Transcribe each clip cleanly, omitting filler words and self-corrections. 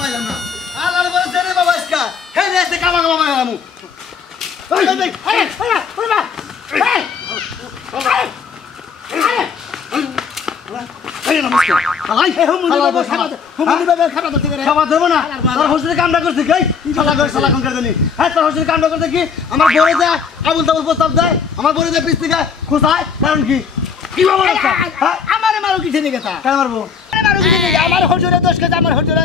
পাইলাম না আলার বলে রে বাবা ইসকা হে রে এসে কামা কামা মারামু এই এই আরে বাবা এই নমস্কার আলাই হে হুমুদি বাবা খাবার দিতে রে খাবার দেব না তোর হোস্টেলে কামটা করছিস কই শালা কোন করে জানি হ্যাঁ তোর হোস্টেলে কামটা করতে কি আমার বড় যা আবুল তাবুল প্রস্তাব দেয় আমার বড় যা পিছ থেকে খোসায় কারণ কি কি বাবা আমারে মারো কি ছেলে গেছা কেন মারবো মারো কি ছেলে আমার হোস্টেলে 10 কেজি আমার হোস্টেলে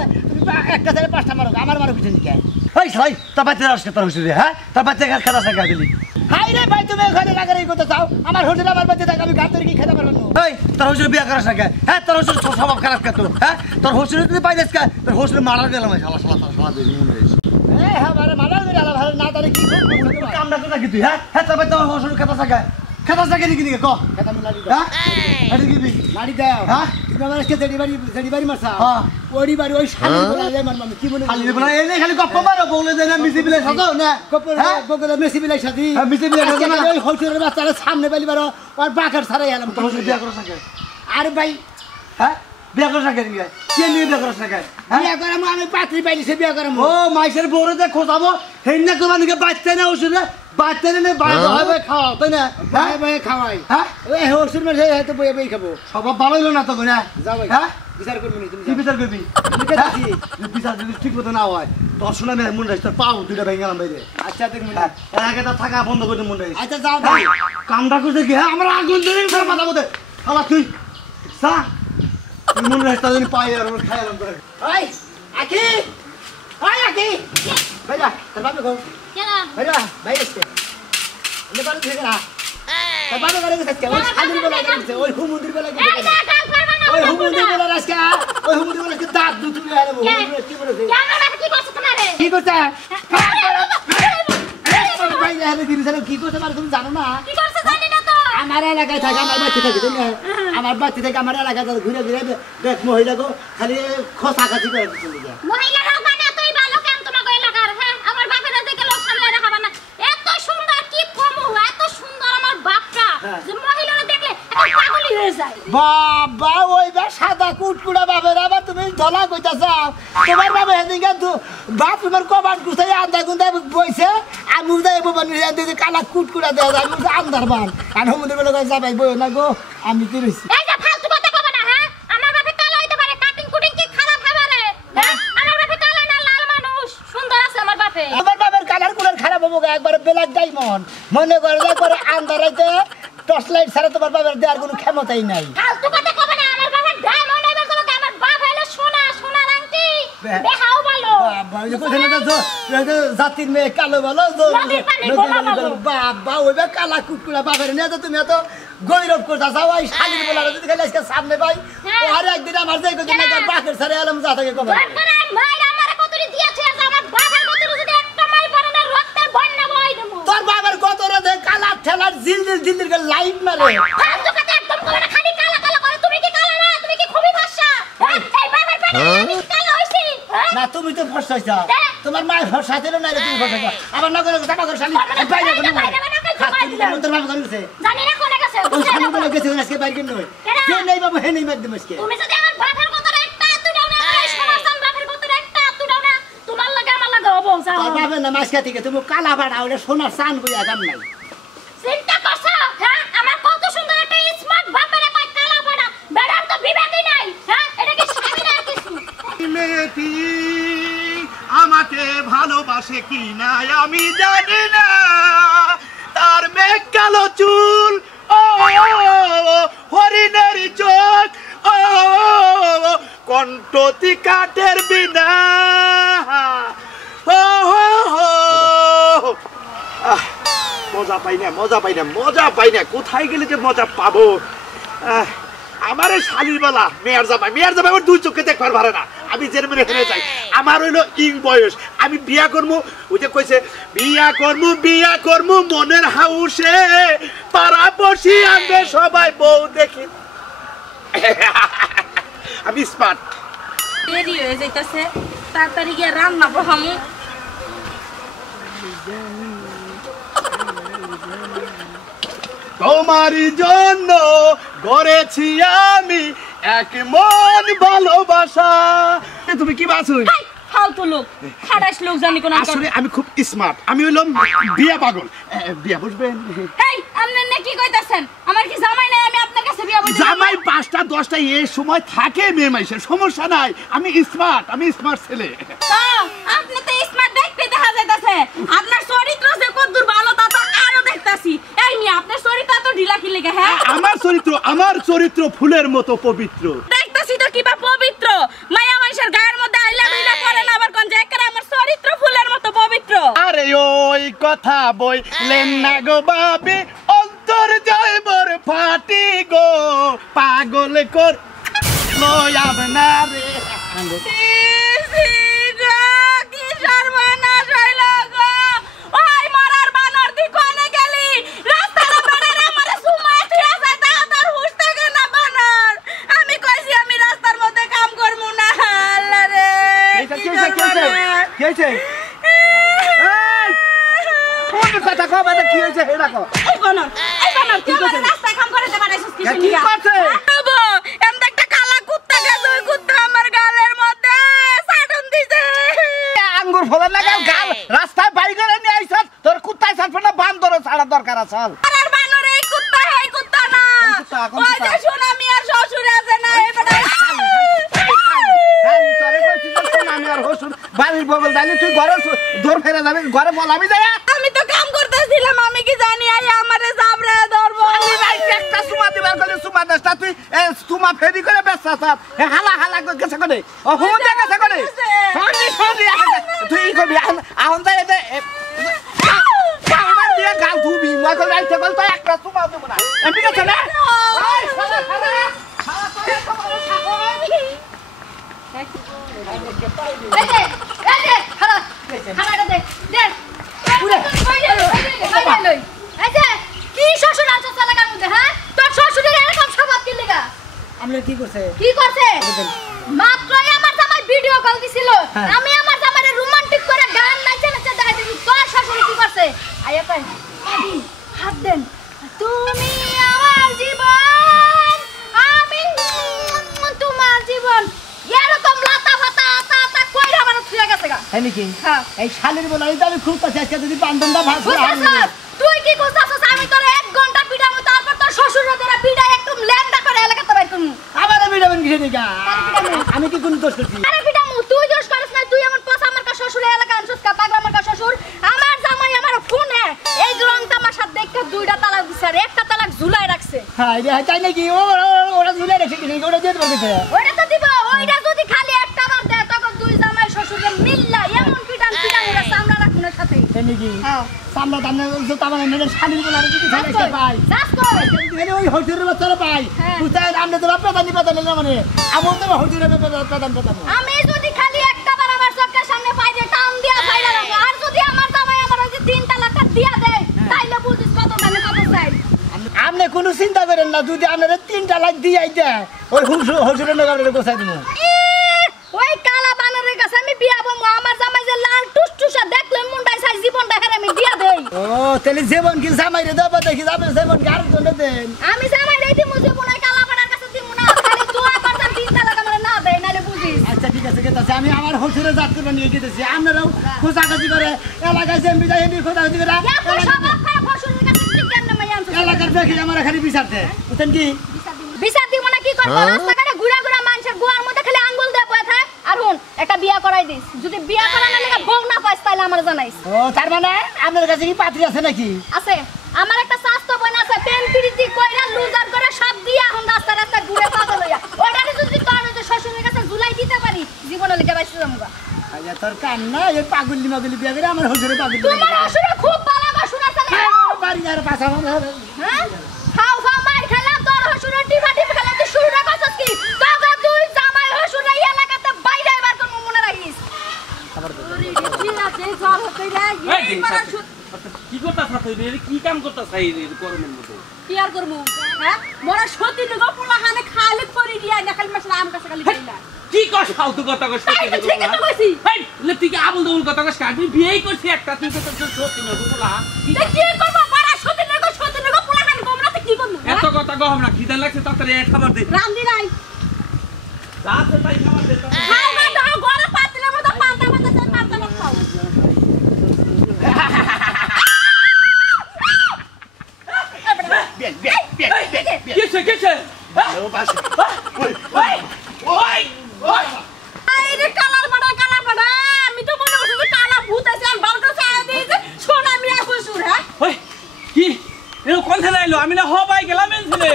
একটা ছেলে 5টা মারো আমার মারো কি ছেলে কে এই ভাই তা বাচ্চা আসছে তোর হোস্টেলে হ্যাঁ তোর বাচ্চা খেলা শাখা দিলি হাই রে ভাই তুমি এখানে লাগাই করতে চাও আমার হোস্টেলে আমার বাচ্চা থাকে আমি ঘাট ধরে কি খেতে পারবো না এই তোর হোস্টেলে বিয়া করার শাখা হ্যাঁ তোর হোস্টেলে স্বভাব খারাপ কা তোর হ্যাঁ তোর হোস্টেলে তুই পাইছিস কা তোর হোস্টেলে মারার গেলাম শালা দিন মনে হইছে এই হ্যাঁ মারা করে আলা ভালো না তারে কি করব কামটা কথা কি তুই হ্যাঁ হ্যাঁ তোর বাচ্চা হোস্টেলে খেতা শাখা খেতা শাখা কি দিকে ক খেতা লাড়ি দাও হ্যাঁ এটা কি দিবি লাড়ি দাও হ্যাঁ তুমি আমার কে জড়ি বাড়ি মারছা হ্যাঁ ওড়ি বাড়ি ওই শালি বলা যায় মারমা কি মনে খালি বলা এই খালি গপ্প মারো বলে দেনা মিসি বিলাই সাথে না গপ্প বলে মিসি বিলাই সাথে হ্যাঁ মিসি বিলাই সাথে না ওই হোস্টেলের বাচ্চারা সামনে বালি বারো আর বাকার ছাড়াই এলাম তো হোস্টেল বিয়া করছ না আরে ভাই হ্যাঁ বিয়া করছ না কে নিয়ে বিয়া করছ না বিয়া করাম আমি পাত্রী পাইলি সে বিয়া করাম ও মাইসের বড় যে খোঁজাবো হেইনা তোমাকে বাচ্চা না ওষুধে বাচ্চা নিয়ে বাইরে হবে খাওয়া তাই না ভাই খাওয়াই হ্যাঁ ওই হোস্টেল মধ্যে হয়তো বই বই খাবো স্বভাব ভালো হলো না তো না যাও ভাই হ্যাঁ বিচার করবি তুমি কি বিচার করবি বিচার যদি ঠিক মতো না হয় তোর শোনা মেয়ে মন রাখছে পাও দুইটা ভেঙে গেলাম বাইরে আচ্ছা দেখ মনে এর তো থাকা বন্ধ করে মন রাখছে আচ্ছা যাও ভাই কামটা করছে কি হ্যাঁ আমরা আগুন ধরে সব মাথা মধ্যে খালা তুই সা মন রাখছে তাদের পাই আর খাইলাম করে ওই আকি ওই আকি ভাইয়া তোর বাবা কো কেন ভাইয়া ভাই এসে এনে বাড়ি থেকে না তোর বাবা করে গেছে ওই খালির বলা গেছে ওই হুমুদির বলা গেছে এই না কাল করব না ওই হুমুদির বলা রাস্কা ওই হুমুদির বলা কি দাঁত দুটো নিয়ে আলো কি বলেছে কেন না কি করছ তোমারে কি করছ ভাই এর দিন সারা কি করছ মানে তুমি জানো না কি করছ জানি না তো আমার এলাকায় থাকে আমার বাচ্চা থাকে তুমি আমার বাচ্চা থেকে আমার এলাকায় ঘুরে ঘুরে দেখ মহিলা গো খালি খোসা খাচি করে চলে যায় মহিলা রাও মানে তুই ভালো কেন তোমাকে এলাকার হ্যাঁ আমার বাপের দিকে লোক সামনে রাখাবা না এত সুন্দর কি কমু এত সুন্দর আমার বাপটা যে মহিলারা দেখলে একটা পাগলি হয়ে যায় বাবা ওইবা সাদা কুটকুড়া বাপের আবার তুমি ধলা কইতাছ তোমার বাবা হেদিকে বাপ তোমার কবাট গুছাই আন্দা গুন্দা বইছে আর মুদা এবো বানি দিতে কালা কুটকুড়া দেয়া যায় মুদা আন্দার বান আর হুমুদের বলে কই যাবাই বই না গো আমি কি রইছি এই যে ফালতু কথা কইবা না হ্যাঁ আমার বাপে কালা হইতে পারে কাটিং কুটিং কি খারাপ খাবারে হ্যাঁ আমার বাপে কালা না লাল মানুষ সুন্দর আছে আমার বাপে আমার বাপের কালার কুলার খারাপ হবো একবার ব্ল্যাক ডায়মন্ড মনে করে যা করে আন্দারাইতে টর্চ লাইট ছাড়া তোমার বাবার দেওয়ার কোনো ক্ষমতাই নাই ফালতু কথা কইবা না আমার বাবার ডায়মন্ড এবার তোমাকে আমার বাপ হলো সোনা সোনা আংটি দেখাও ভালো বাবা এই কথা না তো জাতির মেয়ে কালো ভালো বাবা ওইবা কালা কুটকুড়া বাপের নিয়ে তো তুমি এত গৌরব করতে যাও ওই শালির বলা যদি খালি আজকে সামনে ভাই আর একদিন আমার যাই কদিন না বাপের ছাড়া এলাম যা থাকে কবে মাইরা আমারে কতরি দিয়েছে আমার বাবার কতরি যদি একটা মাই পড়ে না রক্তের বন্যা বই দেবো তোর বাবার কতরে দে কালা ঠেলার জিলজিল করে লাইট মারে ফালতু কথা একদম করে না খালি কালা কালা করে তুমি কি কালা না তুমি কি খুবই ফর্সা এই বাবার পেটে আমি কালা হইছি না তুমি তো ফর্সা হইছ তোমার মা ফর্সা ছিল না তুমি ফর্সা আবার না করে টাকা করে শালি বাইরে করে তোর বাবা করেছে জানি না কোনে গেছে তুমি বলে গেছে আজকে বাইরে কেন নয় যে নেই বাবু হে নেই মারদম আজকে তুমি যদি আমার বাবার কত একটা তুই দাও না সমাজতান বাবার কত একটা তুই দাও না তোমার লাগে আমার লাগে হবো যাও তোর বাবা না মাসকা থেকে তুমি কালা বাড়া ওরে সোনার চান বইয়া গাম নাই চিন্তা করছো হ্যাঁ আমার কত সুন্দর একটা স্মার্ট বাপের কই কালা বাড়া বেড়ার তো বিবেকই নাই হ্যাঁ এটা কি স্বামী না কিছু মেয়েটি আমাকে ভালোবাসে কি না আমি জানি না তার মেঘ কালো চুল ও হরিণের চোখ ও কণ্ঠটি কাঠের বিনা মজা পাই না কোথায় গেলে যে মজা পাবো আমার শালির বেলা মেয়ের জামাই আমার দুই চোখে দেখবার পারে না আমি জেরমেনে হেরে যাই আমার হইলো ইং বয়স আমি বিয়া করবো ওই যে কইছে বিয়া করবো মনের হাউসে পাড়া বসি আনবে সবাই বউ দেখি আমি স্মার্ট দেরি হয়ে যাইতাছে তাড়াতাড়ি গিয়ে রান্না বহামু তোমারই জন্য গড়েছি আমি এক মন ভালোবাসা তুমি কি বাসুই ফালতু লোক খাটাস লোক জানি কোন আসলে আমি খুব স্মার্ট, আমি হইলাম বিয়া পাগল। বিয়া বুঝবেন? এই আপনি না কি কইতাছেন? আমার কি জামাই নাই? আমি আপনার কাছে বিয়া বলছি। জামাই 5টা 10টা এই সময় থাকে মেয়ে মাইসের, সমস্যা নাই। আমি স্মার্ট ছেলে। আপনি তো স্মার্ট দেখতে দেখা যাইতাছে। আপনার চরিত্র যে কতদূর ভালো তা তো আরো দেখতাছি। এই নি আপনার চরিত্র তো ঢিলা কি লাগে? হ্যাঁ আমার চরিত্র ফুলের মতো পবিত্র। দেখতাছি তো কিবা পবিত্র। মায়া মাইশের গায়ের মধ্যে আইলা দিলা করে না আবার কোন জায়গায় আমার চরিত্র ফুলের মতো পবিত্র। আরে ওই কথা বইলেন না গো বাবি, অন্তর যাইবর ফাটি গো, পাগল কর লয়াব না রে। কথা কবে কি হয়েছে? আঙ্গুর ফলের লাগা গাল রাস্তায় বাই করে নিয়ে আইছ, তোর কুত্তায় ছাড়বে না বান্দর ছাড়া দরকার আছে। বাড়ির বগল জানি তুই ঘরে দৌড় ফেরে যাবি, ঘরে বলাবি যায়। আমি তো কাম করতেছিলাম, আমি কি জানি আই আমারে জাবরে ধরবো। একটা সুমা দিবার গেলে সুমা দেশটা তুই সুমা ফেরি করে ব্যস্ত আছ। হালা গেছে করে ও হুম গেছে করে তুই ই করবি এখন যাই দিয়ে গাল ধুবি নয়তো রাইতে বল তো একটা সুমা দেবো না। ঠিক আছে না? কি করছে? মাত্রই আমার জামাই ভিডিও কল দিছিল, আমি আমার জামাইরে রোমান্টিক করে গান নাচে নাচে দেখাইছি। তোর শাশুড়ি কি করছে? আয়া কই হাত দেন, তুমি আমার জীবন, আমি তোমার জীবন, এরকম লাতা ফাতা আতা আতা কইরা আমার ছুঁয়ে গেছে গা। তাই নাকি? হ্যাঁ, এই শালির বলাই তো আমি খুব আজকে যদি বান্ধবটা ভাগ তুই কি করছস? আমি তোর 1 ঘন্টা পিটাবো, তারপর তোর শ্বশুর তোরা পিটাই একটু ল্যাংডা করে এলাকাতে বাইর করমু। আবার পিটাবেন কিসে দিকা? আমি কি কোনো দোষ করছি? আরে পিটামু, তুই দোষ করিস না। তুই এমন পাস আমার কা শ্বশুর এলাকা আনছস কা পাগলা আমার কা শ্বশুর। আমার জামাই আমার ফোনে এই রং তামাশা দেখে 2টা তালাক দিছে আর একটা তালাক ঝুলাই রাখছে। হ্যাঁ রে, তাই নাকি? ওরা ঝুলাই রাখছে কি? ওটা দিয়ে বলতেছে ওইটা তো দিব। ওইটা যদি খালি একটা বার দেয় তখন দুই জামাই শ্বশুরকে মিল্লা এমন পিটান ওরা সামলা রাখুনের সাথে। তাই নাকি? হ্যাঁ, সামলা দামনে জুতা মানে মেরে শালির বলা কি খাইছে ভাই? যাস কই মানে ওই হোটেলের বাচ্চারা পাই বুঝায় আমরা তো প্রধান না মানে আমও তো হোটেলের প্রধান। আমি যদি খালি একটা বার আমার চোখের সামনে পাই যে টান দিয়া ফাইলা রাখবো, আর যদি আমার জামাই আমার ওই যে 3 তালাকটা দিয়া দেয় তাইলে বুঝিস কত দামে কত চাই। আপনি কোনো চিন্তা করেন না, যদি আপনারা 3টা লাখ দিয়াই দেয় ওই হোটেলের নগরের গোছাই দিব। ওই কালা বানরের কাছে আমি বিয়া বলবো। আমার জামাই যে লাল টুসটুসা দেখলে মুন্ডাই চাই জীবনটা হেরে আমি দিয়া দেই। ও তাহলে জীবন কি জামাইরে দেব? দেখি যাবে জীবন কি আর জন্য দেন? আমি জামাই দেই দিমু, জীবন ওই কালা বানরের কাছে দিমু না। খালি দোয়া করতাম 3 তালাক আমার না দেয় নালে বুঝিস। আচ্ছা ঠিক আছে, গেছে আমি আমার হোটেলে যাত্রা নিয়ে গেতেছি। আপনারাও খোঁজাখুঁজি করে এলাকায় যে বিদায় এমনি খোঁজাখুঁজি করে এলাকার দেখি আমার এখানে বিচার দেয়। বুঝছেন কি? বিচার দিব না কি করব? রাস্তাঘাটে ঘুরা ঘুরা মানুষের গোয়ার মধ্যে খালি আঙ্গুল দিয়ে বসে থাক। আর হুন একটা বিয়া করাই দিস। যদি বিয়া করা না লাগে বউ না পাইস তাহলে আমার জানাইস। ও তার মানে আপনার কাছে কি পাত্রী আছে নাকি? আছে, আমার একটা স্বাস্থ্য বোন আছে। প্রেম প্রীতি কইরা লুজার করে সব দিয়া এখন রাস্তা রাস্তা ঘুরে পাগল হইয়া। ওইটারে যদি তোর ওই যে শ্বশুরের কাছে ঝুলাই দিতে পারি জীবনে লিখে বাইসে যামগা। আচ্ছা তোর কান না এই পাগলি মাগলি বিয়া করে আমার হোটেলে পাগলি। তোমার শ্বশুর খুব ভালো বাসুর আছে না? বাড়ি আর পাছা মানে হ্যাঁ খাও খাও মার খেলাম তোর শ্বশুরের টিফা টিফা খেলাম। তুই শুরুটা করছস কি? কাকা তুই জামাই শ্বশুর এই এলাকাতে বাইরে এবার কোন মনে রাখিস। ওরে ঠিক আছে জল হতে না এই পারা কি করতাছ তুই রে? কি কাম করতাছ এই গরমের মধ্যে? কি আর করব? হ্যাঁ মোরা সত্যি লগো পোলাখানে খালি করি দিয়া না খালি মাসলা আম কাছে খালি খাইলা। কি কস ফালতু কথা কস? তাই তো ঠিক কথা কইছি। হেই তুই কি আবুল দবুল কথা কস? আমি বিয়েই করছি একটা, তুই তো সত্যি না বলা। তে কি করব? পারা সত্যি লগো পোলাখানে গোমরাতে কি করব? এত কথা গহম না, খিদা লাগছে তাড়াতাড়ি খাবার দে। রান্দি নাই। রাতে তাই খাবার দে। খাও না দাও গরম পাতিলের মতো পাতা আইলো আমি না হবাই গেলাম এনছিলে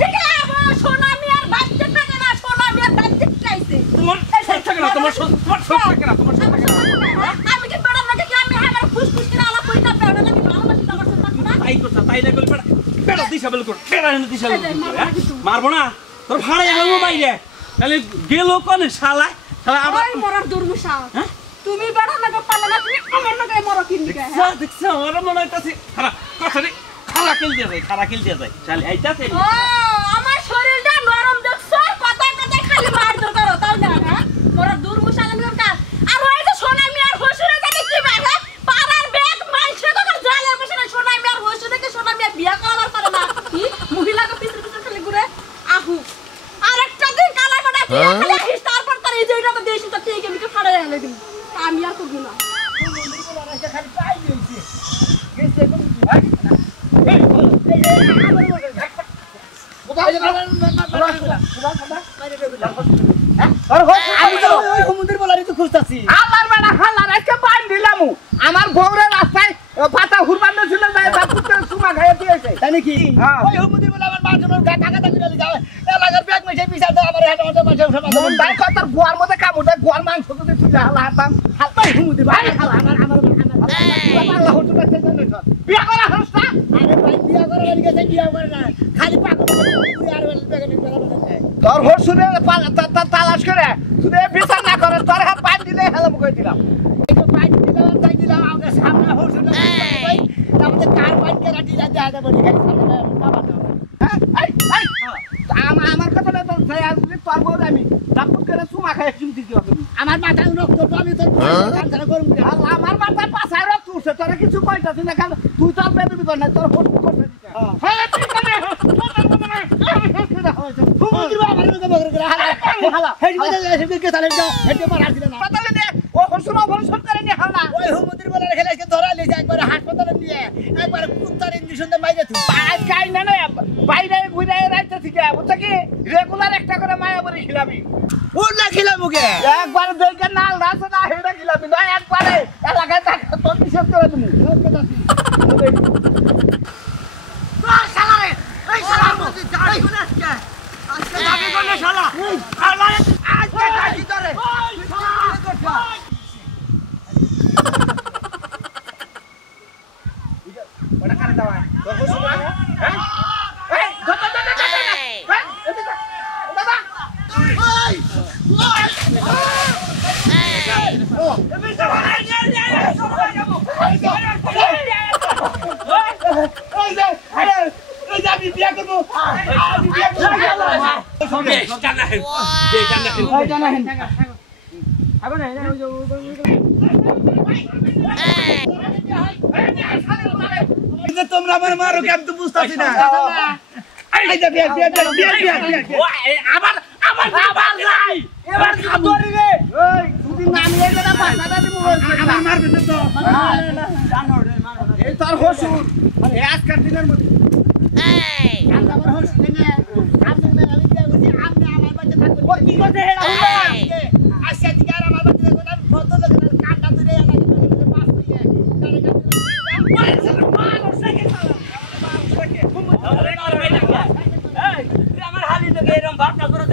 ঠিক আছে সোনা মিয়ার বাচ্চা থাকে না সোনা মিয়ার বাচ্চা খাইছে তোমার সব থাকে না তোমার সব থাকে না তোমার সব থাকে না আমি কি বড় লাগে কি আমি আমার ফুসফুস করে আলাপ করি না বেড়া আমি ভালোবাসি তোমার সাথে না তাই করছ তাই না বল বেড়া দিশাবেল কর বেড়া এনে দিশাবেল মারবো না তোর ভাড়া গেল মাইরে তাহলে গেল কোন শালা শালা আবার ওই মরার দুর্মুষা তুমি বেড়া লাগে পালে না তুমি আমার নাকে মরো কিনবি কে দেখছ আমার মনে হইতাছে খারাপ কথা রে খালা কিল দিয়ে যায় শালা এইটাতে ও আমার শরীরটা নরম দেখছ কথায় কথায় খালি মারধর করো তাও না হ্যাঁ মরার দুর্মুষা লাগবে কার আর ওই যে সোনা মিয়ার হসুরে জানি কি বাবা পাড়ার ব্যাগ মাইছে তো জালের বসে না সোনা মিয়ার হসুরে কে সোনা মিয়া বিয়া করাবার পারে না কি মহিলাকে পিছনে পিছনে খালি ঘুরে আহু আরেকটা দিন কালা বড়া বিয়া খালি আসিস তারপর তার এই যে এটা তো দেশি তো ঠিক আমি তো ফাড়া গেল দিন আমি আর করব না আমি তো ওই হুমুন্দির বলারই তো খুঁজতাছি আমার বেটা হালার আজকে বান দিলামু আমার বউরে রাস্তায় পাতা হুরবান ছিল যায় বাপুতে সুমা খাইয়ে দিয়েছে তাই নাকি হ্যাঁ। ওই হুমুন্দির বলা আমার বাথরুমের গা টাকা টাকা করে যাবে এলাকার ব্যাগ মেশে পিছা দাও আমার হাতে হাতে মাঝে মন দাই কতর গোয়ার মধ্যে কামুটা গোয়ার মাংস যদি তুই হালা হাতাম হাতে হুমুন্দির ভাই আমার আল্লাহ হুজুর কাছে জানো বিয়া করা হস্তা আরে ভাই বিয়া করে বাড়ি গেছে বিয়া করে না খালি পাগল পুরো আর ব্যাগ নিয়ে বেড়া বেড়া তোর হসুরে তালাশ করে তুই বিচার না করে তোর হাত পান দিলে হেলাম কই দিলাম একটু পাইপ দিলাম তাই দিলাম আমাদের সামনে হসুটা ভাই আমাদের কার পাইপ কেরা দিলা দেখা যাবে খালি সামনে বাবা দাও হ্যাঁ এই আমার কথা না তোর ভাই আসলে তোর বউ আমি দাপুত করে সুমা খাইয়ে চিমটি দিও তুমি আমার মাথা রক্ত তো আমি তো কাঞ্চারা করব আল্লাহ আমার মাথায় পাছায় রক্ত উঠছে তোরা কিছু কইতাছিস না কেন তুই তোর বেদবি কর না তোর হসু করতে দিতে হ্যাঁ তুই কেন হুমুন্দির বাবা আমার মতো বগর করে হালা হালা হেডি মধ্যে হেডি কে তালে দাও হেডি মার দিলা না পাতালে দে ও হসুর অবলসন করে নি হালা ওই হুমুন্দির বলা খেলে আজকে ধরা লিয়েছে একবার হাসপাতালে নিয়ে একবার কুত্তার ইঞ্জেকশন দিয়ে মাইরে তুই আজ কাই না না বাইরে ঘুরে রাইতে থেকে বুঝছ কি রেগুলার একটা করে মায়া বলি খিলাবি ওর না খেলা মুখে একবার দেখে নাল রাস না হেডা খিলাবি না একবারে এলাকায় থাক তোর নিষেধ করে তুমি এই শালা মতি যাই কোন আজকে আজকে যাবে কোন শালা শালা আজকে কাটি ধরে ওই শালা ওটা কারে দাও তোর বসু না হ্যাঁ এই দাদা হ্যাঁ দাদা এই যাবি বিয়া করব আমি বিয়া করব তোমরা আমার মারো কি আমি তো বুঝতাছি না এই যা বিয়া আবার যাই এবার খাবরি রে ওই দুদিন নামি এগেটা পাছাটা দিমু আমার মারবে না তো এই তার হসুর এই আজকার দিনের মধ্যে আমার হস না আপনি মেলা বিয়া করছি আপনি আমার বাড়িতে থাকবেন ও কি করতে হেডা আজকে থেকে আর আমার বাড়িতে থাকবেন আমি ফটো লাগে কাটা ধরে লাগে পাস হয়ে আমার হালি তো এরকম ভাবনা করে